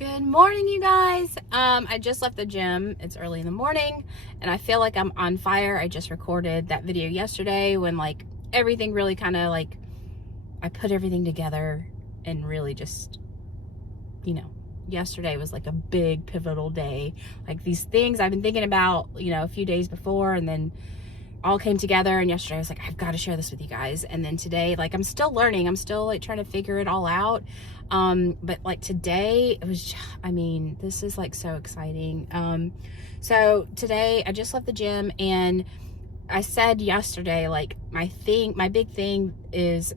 Good morning, you guys. I just left the gym. It's early in the morning and I feel like I'm on fire. I just recorded that video yesterday when like everything really kind of like I put everything together and really just, yesterday was like a big pivotal day. Like these things I've been thinking about, a few days before, and then all came together, and yesterday I was like, I've got to share this with you guys. And then today, like, I'm still learning, I'm still like trying to figure it all out. But like today it was, this is like so exciting. So today I just left the gym, and I said yesterday, like my big thing is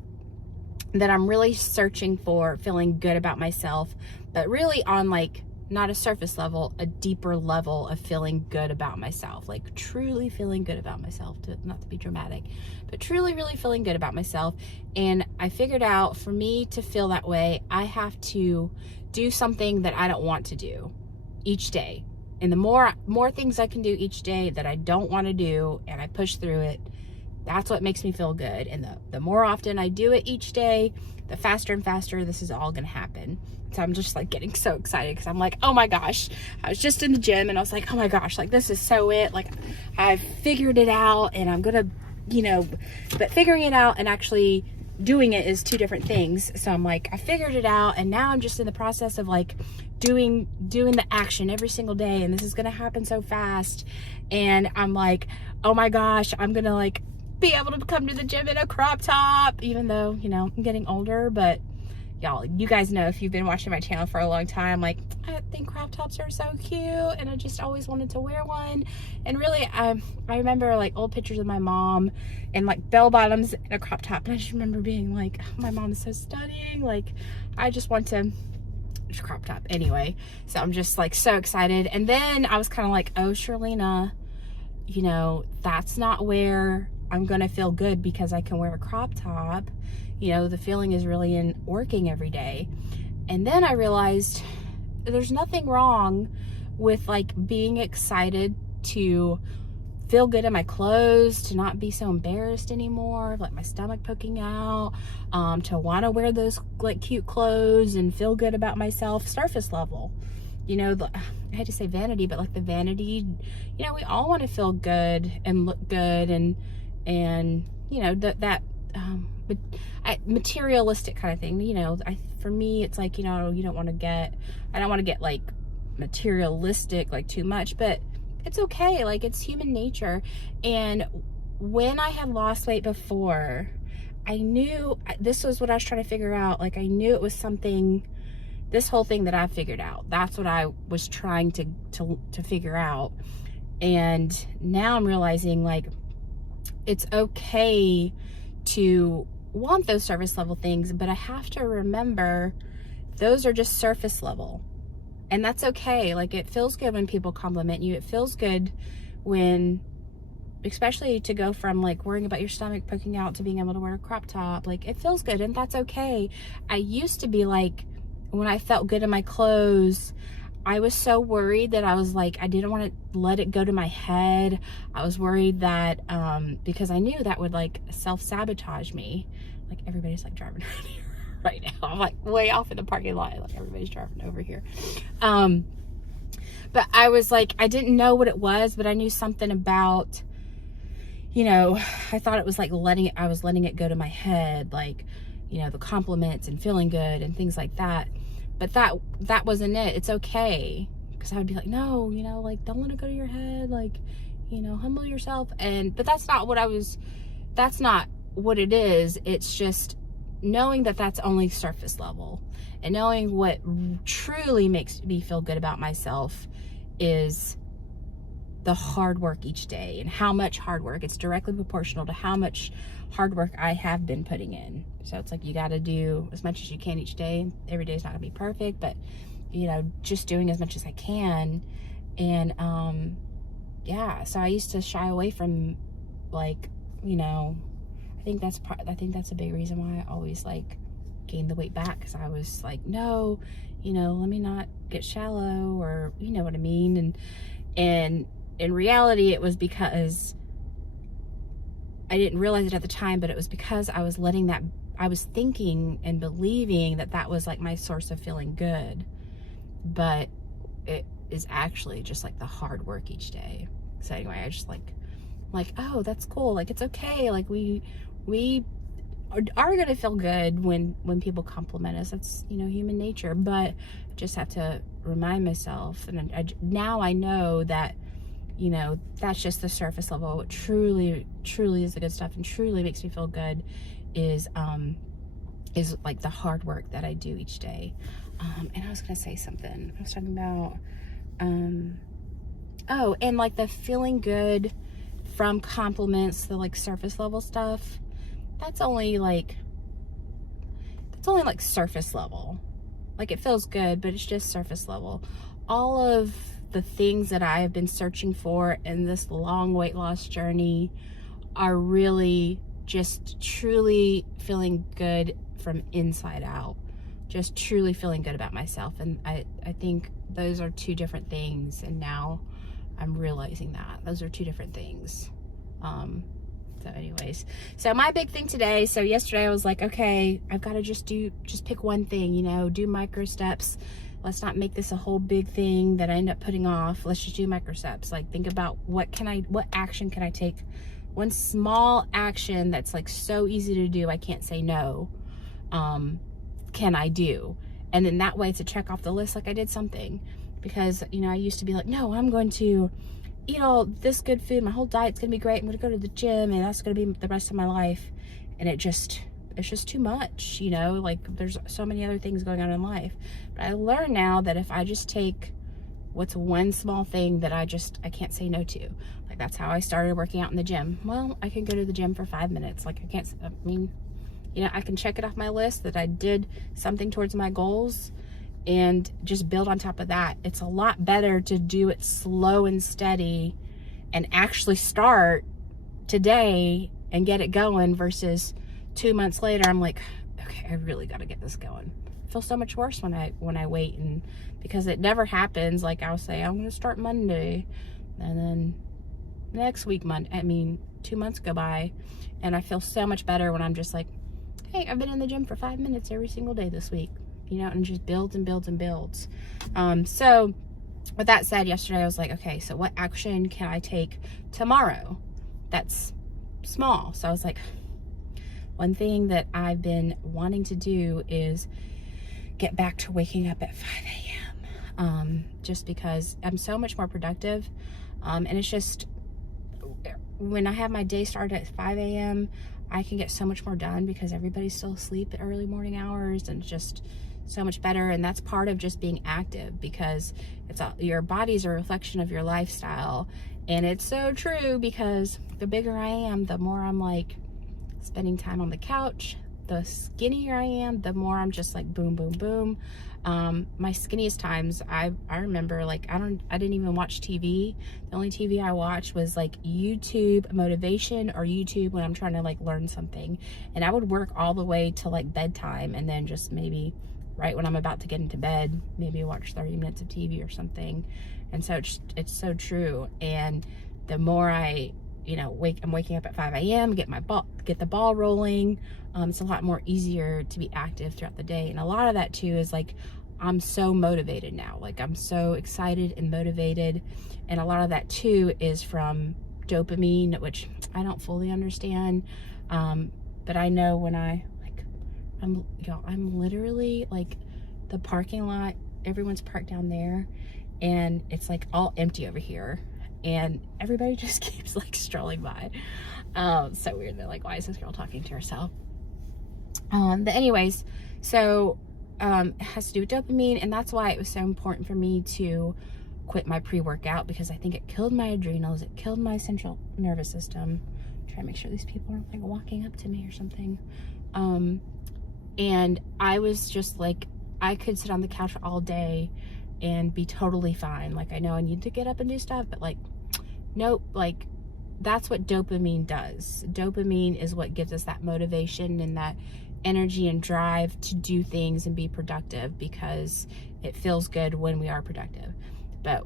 that I'm really searching for feeling good about myself, but really on like not a surface level, a deeper level of feeling good about myself, like truly feeling good about myself, not to be dramatic, but truly really feeling good about myself. And I figured out, for me to feel that way, I have to do something that I don't want to do each day. And the more things I can do each day that I don't want to do, and I push through it, that's what makes me feel good. And the more often I do it each day, the faster and faster this is all gonna happen. So I'm just like getting so excited because I'm like, oh my gosh, I was just in the gym and I was like, oh my gosh, like this is so it. Like I've figured it out, and I'm gonna, but figuring it out and actually doing it is two different things. So I'm like, I figured it out, and now I'm just in the process of like doing the action every single day, and this is gonna happen so fast. And I'm like, oh my gosh, I'm gonna like be able to come to the gym in a crop top, even though, I'm getting older. But y'all, you guys know, if you've been watching my channel for a long time, like, I think crop tops are so cute, and I just always wanted to wear one. And really, I remember like old pictures of my mom and like bell bottoms and a crop top, and I just remember being like, oh, my mom is so stunning, like I just want to crop top anyway. So I'm just like so excited. And then I was kind of like, oh, Sherlina, that's not where I'm gonna feel good because I can wear a crop top. The feeling is really in working every day. And then I realized there's nothing wrong with like being excited to feel good in my clothes, to not be so embarrassed anymore, like my stomach poking out, to want to wear those like cute clothes and feel good about myself, surface level. I hate to say vanity, but like the vanity, we all want to feel good and look good, and but materialistic kind of thing. For me, it's like, I don't want to get like materialistic, like too much, but it's okay. Like, it's human nature. And when I had lost weight before, I knew this was what I was trying to figure out. Like, I knew it was something, this whole thing that I figured out, that's what I was trying to figure out. And now I'm realizing, like, it's okay to want those surface level things, but I have to remember those are just surface level, and that's okay. Like, it feels good when people compliment you. It feels good when, especially to go from like worrying about your stomach poking out to being able to wear a crop top. Like, it feels good, and that's okay. I used to be like, when I felt good in my clothes, I was so worried that I was like, I didn't want to let it go to my head. I was worried that, because I knew that would like self-sabotage me. Like, everybody's like driving around here right now. I'm like way off in the parking lot. Like, everybody's driving over here. But I was like, I didn't know what it was, but I knew something about, I thought it was like I was letting it go to my head. Like, the compliments and feeling good and things like that. But that wasn't it. It's okay. Because I would be like, no, like, don't let it go to your head. Like, humble yourself. But that's not what it is. It's just knowing that that's only surface level, and knowing what truly makes me feel good about myself is the hard work each day, and how much hard work. It's directly proportional to how much hard work I have been putting in. So it's like, you got to do as much as you can each day. Every day is not gonna be perfect, but just doing as much as I can. And yeah, so I used to shy away from, like, I think that's a big reason why I always like gained the weight back, because I was like, no, let me not get shallow, or you know what I mean. And in reality, it was because I didn't realize it at the time, but it was because I was I was thinking and believing that was like my source of feeling good. but it is actually just like the hard work each day. So anyway, I just like, oh, that's cool. Like, it's okay. Like, we are going to feel good when people compliment us. That's, you know, human nature. But I just have to remind myself, and now I know that, you know, that's just the surface level. What truly is the good stuff and truly makes me feel good is like the hard work that I do each day. And I was going to say something. I was talking about, oh, and like the feeling good from compliments, the like surface level stuff. That's only like surface level. Like, it feels good, but it's just surface level. All of the things that I have been searching for in this long weight loss journey are really just truly feeling good from inside out. Just truly feeling good about myself. And I think those are two different things. And now I'm realizing that those are two different things. So anyways, so my big thing today, so yesterday I was like, okay, I've got to just pick one thing, you know, do micro steps. Let's not make this a whole big thing that I end up putting off. Let's just do micro steps. Like, think about what action can I take? One small action that's like so easy to do, I can't say no, can I do? And then that way it's a check off the list, like I did something. Because, you know, I used to be like, no, I'm going to eat all this good food, my whole diet's gonna be great, I'm gonna go to the gym, and that's gonna be the rest of my life. And it's just too much, you know, like there's so many other things going on in life. But I learn now that if I just take what's one small thing that I can't say no to. Like, that's how I started working out in the gym. Well, I can go to the gym for 5 minutes. Like, I mean, you know, I can check it off my list that I did something towards my goals and just build on top of that. It's a lot better to do it slow and steady and actually start today and get it going versus 2 months later I'm like, okay, I really got to get this going. I feel so much worse when I wait, and because it never happens. Like, I'll say I'm going to start Monday, and then next week 2 months go by, and I feel so much better when I'm just like, hey, I've been in the gym for 5 minutes every single day this week. You know, and just builds and builds and builds. So with that said, yesterday I was like, okay, so what action can I take tomorrow that's small? So I was like, one thing that I've been wanting to do is get back to waking up at 5 a.m. Just because I'm so much more productive. And it's just, when I have my day started at 5 a.m., I can get so much more done because everybody's still asleep at early morning hours, and just so much better. And that's part of just being active, because your body's a reflection of your lifestyle. And it's so true, because the bigger I am, the more I'm like spending time on the couch. The skinnier I am, the more I'm just like boom, boom, boom. My skinniest times, I remember, like, I didn't even watch TV. The only TV I watched was like YouTube motivation, or YouTube when I'm trying to like learn something. And I would work all the way to like bedtime, and then just maybe right when I'm about to get into bed, maybe watch 30 minutes of TV or something. And so it's so true. And the more I, you know, I'm waking up at 5 a.m., get the ball rolling. It's a lot more easier to be active throughout the day. And a lot of that too is like, I'm so motivated now. Like, I'm so excited and motivated. And a lot of that too is from dopamine, which I don't fully understand. But I know when I'm literally like, the parking lot, everyone's parked down there, and it's like all empty over here, and everybody just keeps like strolling by. So weird. They're like, why is this girl talking to herself? But anyways, so it has to do with dopamine, and that's why it was so important for me to quit my pre-workout, because I think it killed my adrenals, it killed my central nervous system. Try to make sure these people aren't like walking up to me or something. And I was just like, I could sit on the couch all day and be totally fine. Like, I know I need to get up and do stuff, but like, nope, like, that's what dopamine does. Dopamine is what gives us that motivation and that energy and drive to do things and be productive, because it feels good when we are productive. But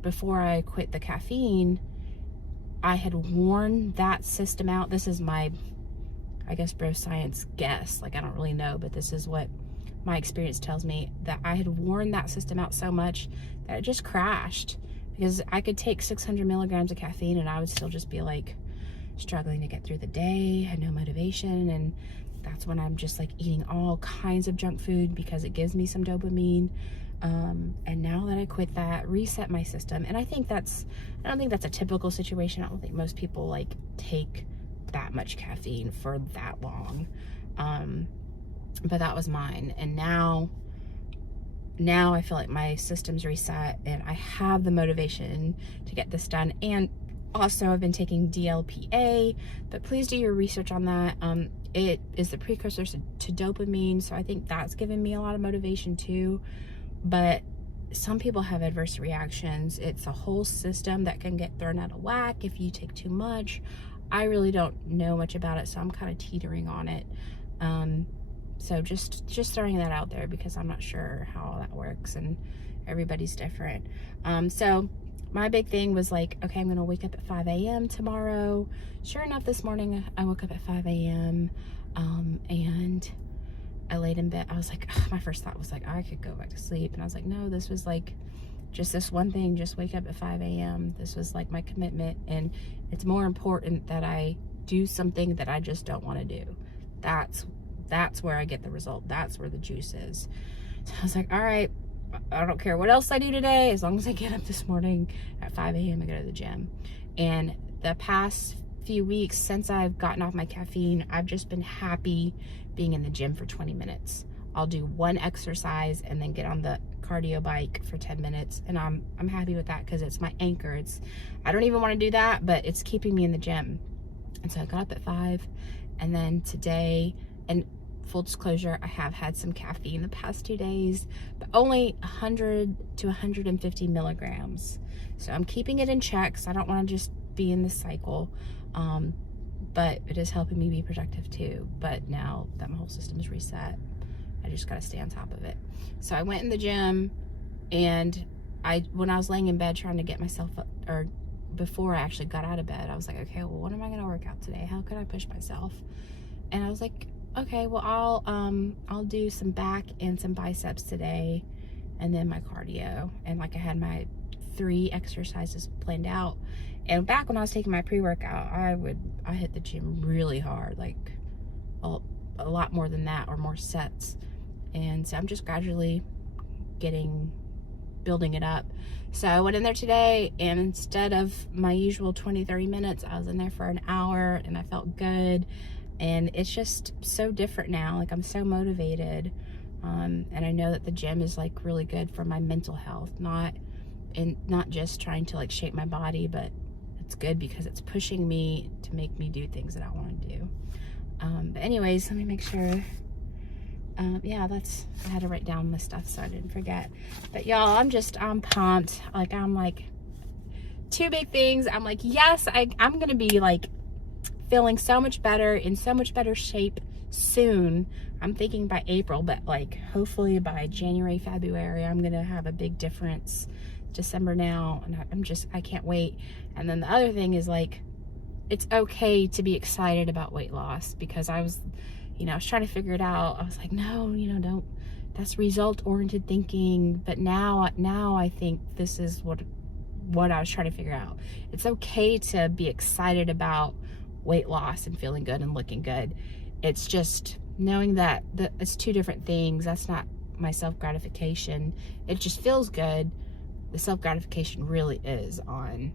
before I quit the caffeine, I had worn that system out. This is my, I guess, bro science guess. Like, I don't really know, but this is what my experience tells me that I had worn that system out so much that it just crashed, because I could take 600 milligrams of caffeine and I would still just be like struggling to get through the day, had no motivation. And that's when I'm just like eating all kinds of junk food because it gives me some dopamine. And now that I quit that, reset my system, and I don't think that's a typical situation. I don't think most people like take that much caffeine for that long. But that was mine. And now I feel like my system's reset and I have the motivation to get this done. And also I've been taking DLPA, but please do your research on that. It is the precursor to dopamine, so I think that's given me a lot of motivation too. But some people have adverse reactions. It's a whole system that can get thrown out of whack if you take too much. I really don't know much about it, so I'm kind of teetering on it. So just throwing that out there because I'm not sure how that works and everybody's different. So my big thing was like, okay, I'm gonna wake up at 5 a.m. tomorrow. Sure enough, this morning I woke up at 5 a.m. And I laid in bed. I was like, ugh, my first thought was like, I could go back to sleep. And I was like, no, this was like just this one thing, just wake up at 5 a.m. This was like my commitment. And it's more important that I do something that I just don't want to do. That's where I get the result. That's where the juice is. So I was like, all right, I don't care what else I do today, as long as I get up this morning at 5 a.m. and go to the gym. And the past few weeks since I've gotten off my caffeine, I've just been happy being in the gym for 20 minutes. I'll do one exercise and then get on the cardio bike for 10 minutes. And I'm happy with that because it's my anchor. I don't even want to do that, but it's keeping me in the gym. And so I got up at 5, and then today, and full disclosure, I have had some caffeine the past 2 days, but only 100 to 150 milligrams. So I'm keeping it in check because I don't want to just be in this cycle. But it is helping me be productive too. But now that my whole system is reset, I just got to stay on top of it. So I went in the gym, and when I was laying in bed trying to get myself up, or before I actually got out of bed, I was like, okay, well, what am I going to work out today? How could I push myself? And I was like, okay, well, I'll do some back and some biceps today, and then my cardio. And like I had my 3 exercises planned out. And back when I was taking my pre-workout, I hit the gym really hard, like a lot more than that, or more sets. And so I'm just gradually building it up. So I went in there today, and instead of my usual 20-30 minutes, I was in there for an hour, and I felt good. And it's just so different now. Like, I'm so motivated. And I know that the gym is like really good for my mental health, not just trying to like shape my body, but it's good because it's pushing me to make me do things that I want to do. But anyways, let me make sure. Yeah, I had to write down my stuff so I didn't forget. But y'all, I'm pumped. Like, I'm like, 2 big things. I'm like, yes, I'm gonna be like feeling so much better, in so much better shape soon. I'm thinking by April, but like hopefully by January, February, I'm gonna have a big difference. December now, and I can't wait. And then the other thing is, like, it's okay to be excited about weight loss, because I was trying to figure it out. I was like, no, don't, that's result-oriented thinking. But now I think this is what I was trying to figure out. It's okay to be excited about weight loss and feeling good and looking good. It's just knowing that it's 2 different things. That's not my self-gratification. It just feels good. The self-gratification really is on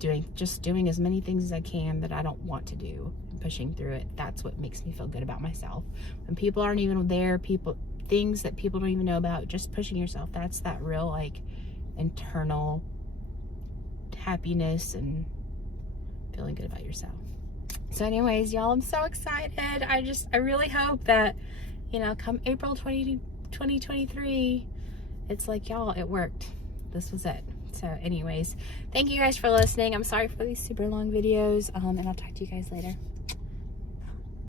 doing as many things as I can that I don't want to do, and pushing through it. That's what makes me feel good about myself. When people aren't even there, things that people don't even know about, just pushing yourself, that's that real like internal happiness and feeling good about yourself. So anyways, y'all, I'm so excited. I really hope that, come April 2023, it's like, y'all, it worked. This was it. So anyways, thank you guys for listening. I'm sorry for these super long videos, and I'll talk to you guys later.